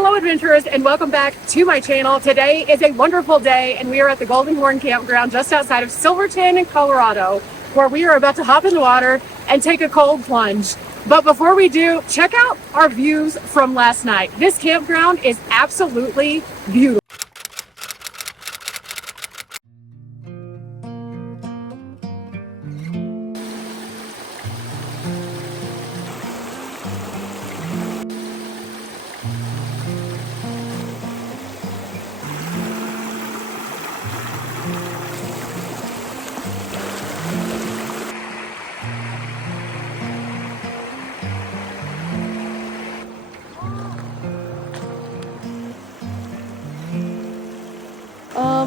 Hello adventurers and welcome back to my channel. Today is a wonderful day and we are at the Golden Horn Campground just outside of Silverton, Colorado, where we are about to hop in the water and take a cold plunge. But before we do, check out our views from last night. This campground is absolutely beautiful.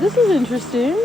This is interesting.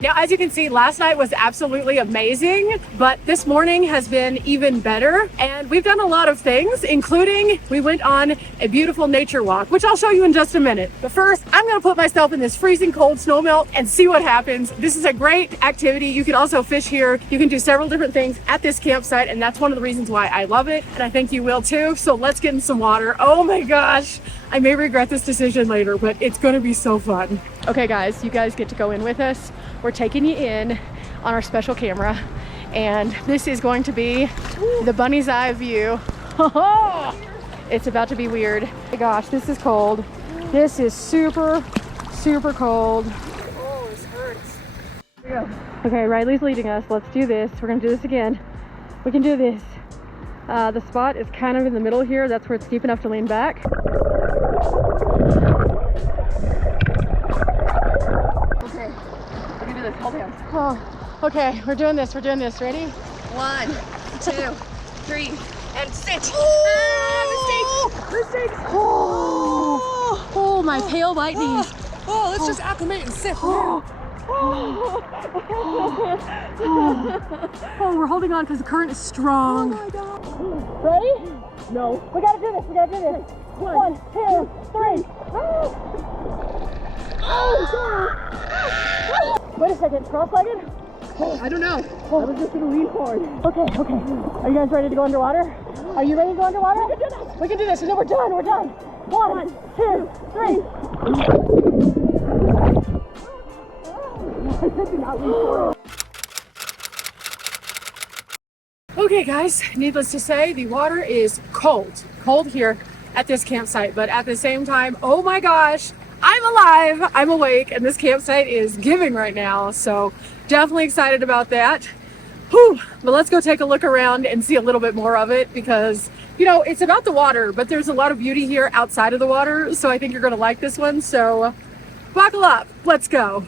Now, as you can see, last night was absolutely amazing, but this morning has been even better. And we've done a lot of things, including we went on a beautiful nature walk, which I'll show you in just a minute. But first, I'm gonna put myself in this freezing cold snow melt and see what happens. This is a great activity. You can also fish here. You can do several different things at this campsite, and that's one of the reasons why I love it. And I think you will too. So let's get in some water. Oh my gosh. I may regret this decision later, but it's gonna be so fun. Okay guys, you guys get to go in with us. We're taking you in on our special camera, and this is going to be the bunny's eye view. It's about to be weird. Oh my gosh, this is cold. This is super, super cold. Oh, this hurts. Here we go. Okay, Riley's leading us. Let's do this. We're gonna do this again. We can do this. The spot is kind of in the middle here. That's where it's deep enough to lean back. Okay, we're gonna do this. Hold hands. Oh, okay, we're doing this. Ready? 1, 2, 3, and sit. Mistakes. Oh, my pale white knees. Oh, let's just acclimate and sit. Oh, we're holding on because the current is strong. Oh my God. Ready? No. We gotta do this. 1, 2, 3. Wait a second, cross-legged? I don't know. I was just gonna lean forward. Okay. Are you guys ready to go underwater? Are you ready to go underwater? We can do this. No, we're done. 1, 2, 3. Okay guys, needless to say, the water is cold here at this campsite, but at the same time, oh my gosh, I'm alive, I'm awake, and this campsite is giving right now, so definitely excited about that. Whew. But let's go take a look around and see a little bit more of it, because you know, it's about the water, but there's a lot of beauty here outside of the water, so I think you're gonna like this one, so buckle up, let's go.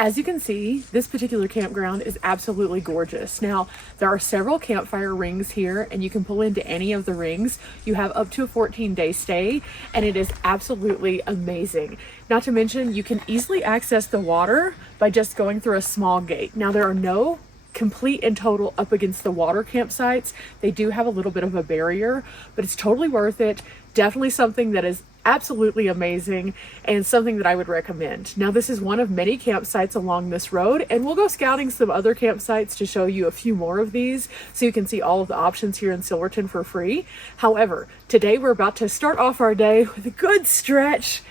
As you can see, this particular campground is absolutely gorgeous. Now, there are several campfire rings here, and you can pull into any of the rings. You have up to a 14-day stay, and it is absolutely amazing. Not to mention, you can easily access the water by just going through a small gate. Now, there are no complete and total up against the water campsites. They do have a little bit of a barrier, but it's totally worth it. Definitely something that is absolutely amazing and something that I would recommend. Now, this is one of many campsites along this road, and we'll go scouting some other campsites to show you a few more of these so you can see all of the options here in Silverton for free. However, today we're about to start off our day with a good stretch,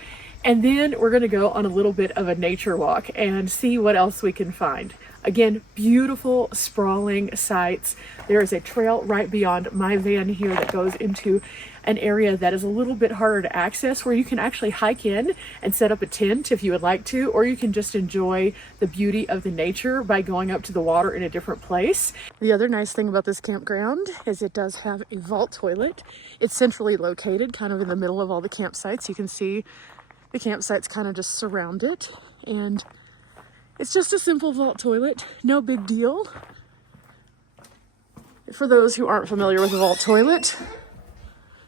and then we're going to go on a little bit of a nature walk and see what else we can find. Again, beautiful sprawling sites. There is a trail right beyond my van here that goes into an area that is a little bit harder to access, where you can actually hike in and set up a tent if you would like to, or you can just enjoy the beauty of the nature by going up to the water in a different place. The other nice thing about this campground is it does have a vault toilet. It's centrally located, kind of in the middle of all the campsites. You can see the campsites kind of just surround it, and it's just a simple vault toilet, no big deal. For those who aren't familiar with a vault toilet,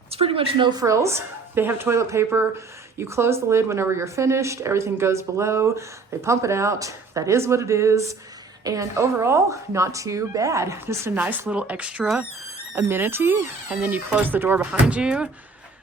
it's pretty much no frills. They have toilet paper. You close the lid whenever you're finished. Everything goes below. They pump it out. That is what it is. And overall, not too bad. Just a nice little extra amenity. And then you close the door behind you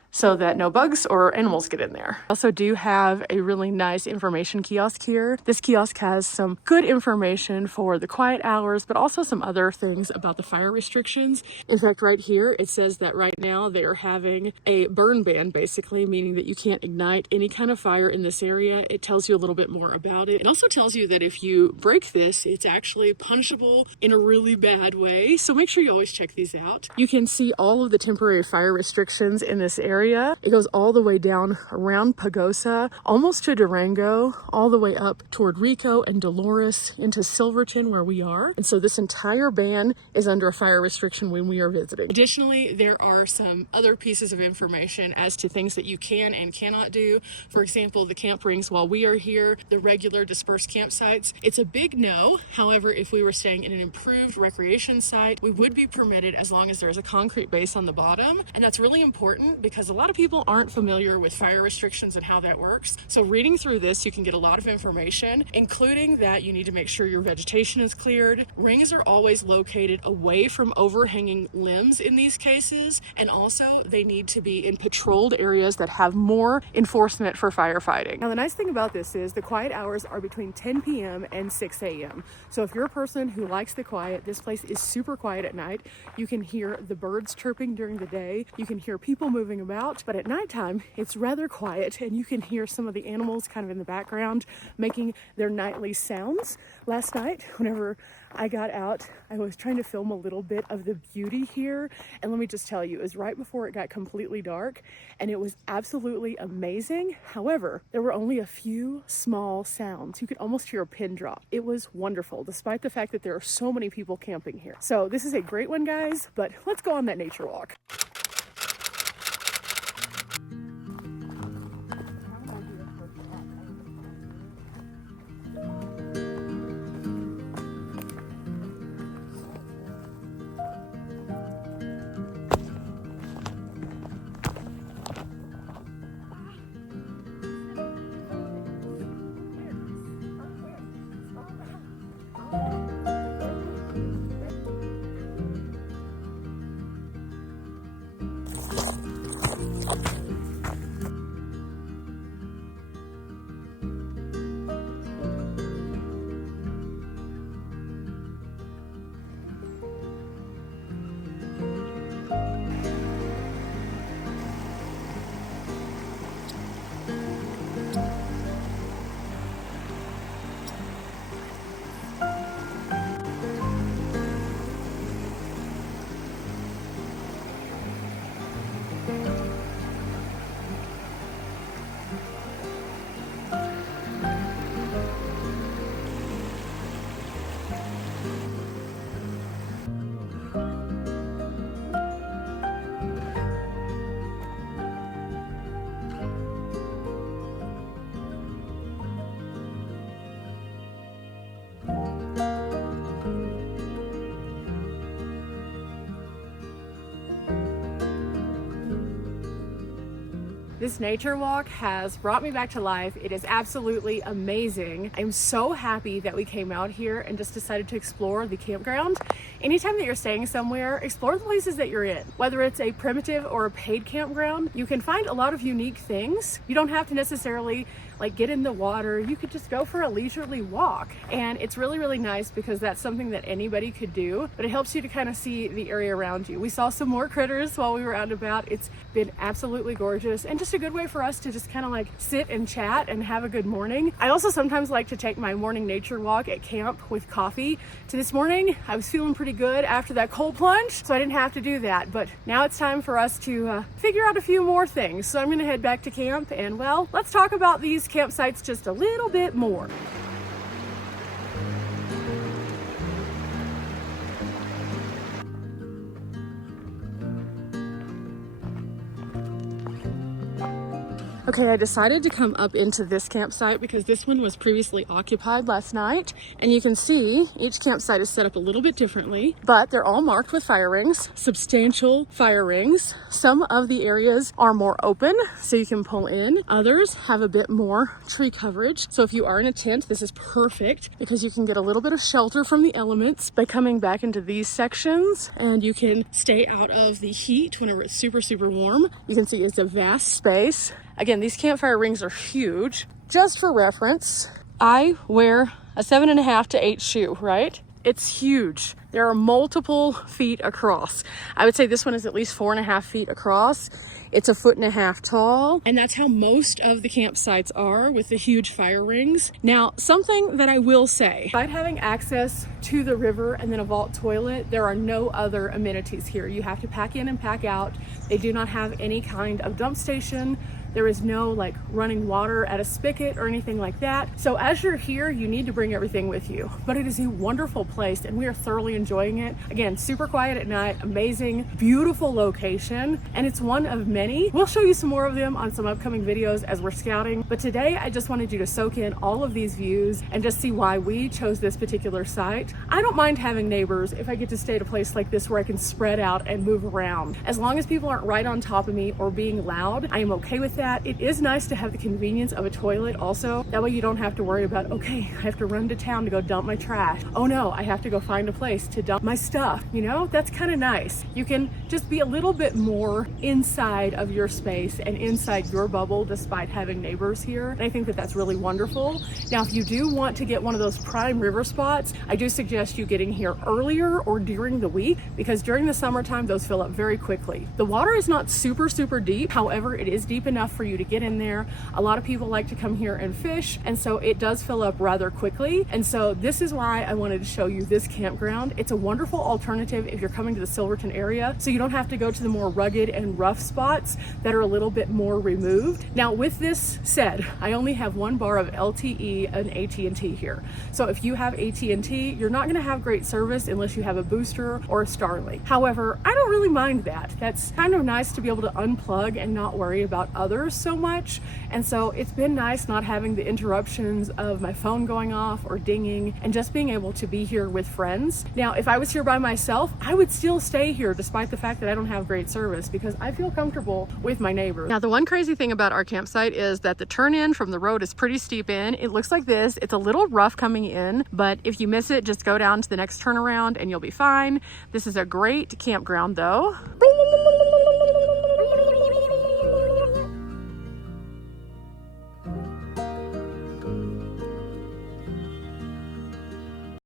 so that no bugs or animals get in there. Also do have a really nice information kiosk here. This kiosk has some good information for the quiet hours, but also some other things about the fire restrictions. In fact, right here, it says that right now they are having a burn ban, basically, meaning that you can't ignite any kind of fire in this area. It tells you a little bit more about it. It also tells you that if you break this, it's actually punishable in a really bad way. So make sure you always check these out. You can see all of the temporary fire restrictions in this area. It goes all the way down around Pagosa, almost to Durango, all the way up toward Rico and Dolores into Silverton, where we are. And so this entire ban is under a fire restriction when we are visiting. Additionally, there are some other pieces of information as to things that you can and cannot do. For example, the camp rings while we are here, the regular dispersed campsites. It's a big no. However, if we were staying in an improved recreation site, we would be permitted as long as there's a concrete base on the bottom. And that's really important because a lot of people aren't familiar with fire restrictions and how that works. So reading through this, you can get a lot of information, including that you need to make sure your vegetation is cleared. Rings are always located away from overhanging limbs in these cases, and also they need to be in patrolled areas that have more enforcement for firefighting. Now, the nice thing about this is the quiet hours are between 10 p.m. and 6 a.m. So if you're a person who likes the quiet, this place is super quiet at night. You can hear the birds chirping during the day. You can hear people moving about, but at nighttime, it's rather quiet, and you can hear some of the animals kind of in the background making their nightly sounds. Last night, whenever I got out, I was trying to film a little bit of the beauty here, and let me just tell you, it was right before it got completely dark, and it was absolutely amazing. However, there were only a few small sounds. You could almost hear a pin drop. It was wonderful, despite the fact that there are so many people camping here. So this is a great one, guys, but let's go on that nature walk. This nature walk has brought me back to life. It is absolutely amazing. I'm so happy that we came out here and just decided to explore the campground. Anytime that you're staying somewhere, explore the places that you're in. Whether it's a primitive or a paid campground, you can find a lot of unique things. You don't have to necessarily get in the water. You could just go for a leisurely walk. And it's really, really nice because that's something that anybody could do, but it helps you to kind of see the area around you. We saw some more critters while we were out and about. It's been absolutely gorgeous and just a a good way for us to just kind of like sit and chat and have a good morning. I also sometimes like to take my morning nature walk at camp with coffee. To this morning, I was feeling pretty good after that cold plunge, so I didn't have to do that. But now it's time for us to figure out a few more things. So I'm gonna head back to camp and, well, let's talk about these campsites just a little bit more. Okay, I decided to come up into this campsite because this one was previously occupied last night. And you can see each campsite is set up a little bit differently, but they're all marked with fire rings, substantial fire rings. Some of the areas are more open, so you can pull in. Others have a bit more tree coverage. So if you are in a tent, this is perfect because you can get a little bit of shelter from the elements by coming back into these sections, and you can stay out of the heat whenever it's super, super warm. You can see it's a vast space. Again, these campfire rings are huge. Just for reference, I wear a 7.5 to 8 shoe, right? It's huge. There are multiple feet across. I would say this one is at least 4.5 feet across. It's 1.5 feet tall, and that's how most of the campsites are with the huge fire rings. Now, something that I will say, despite having access to the river and then a vault toilet, there are no other amenities here. You have to pack in and pack out. They do not have any kind of dump station. There is no like running water at a spigot or anything like that. So as you're here, you need to bring everything with you. But it is a wonderful place and we are thoroughly enjoying it. Again, super quiet at night, amazing, beautiful location, and it's one of many. We'll show you some more of them on some upcoming videos as we're scouting. But today I just wanted you to soak in all of these views and just see why we chose this particular site. I don't mind having neighbors if I get to stay at a place like this where I can spread out and move around. As long as people aren't right on top of me or being loud, I am okay with that. It is nice to have the convenience of a toilet also. That way you don't have to worry about, okay, I have to run to town to go dump my trash. Oh no, I have to go find a place to dump my stuff. You know, that's kind of nice. You can just be a little bit more inside of your space and inside your bubble despite having neighbors here. And I think that that's really wonderful. Now, if you do want to get one of those prime river spots, I do suggest you getting here earlier or during the week because during the summertime, those fill up very quickly. The water is not super, super deep. However, it is deep enough for you to get in there. A lot of people like to come here and fish, and so it does fill up rather quickly. And so this is why I wanted to show you this campground. It's a wonderful alternative if you're coming to the Silverton area, so you don't have to go to the more rugged and rough spots that are a little bit more removed. Now, with this said, I only have one bar of LTE and AT&T here. So if you have AT&T, you're not going to have great service unless you have a booster or a Starlink. However, I don't really mind that. That's kind of nice to be able to unplug and not worry about others so much. And so it's been nice not having the interruptions of my phone going off or dinging and just being able to be here with friends. Now, if I was here by myself, I would still stay here despite the fact that I don't have great service because I feel comfortable with my neighbors. Now, the one crazy thing about our campsite is that the turn in from the road is pretty steep in. It looks like this. It's a little rough coming in, but if you miss it, just go down to the next turnaround and you'll be fine. This is a great campground though.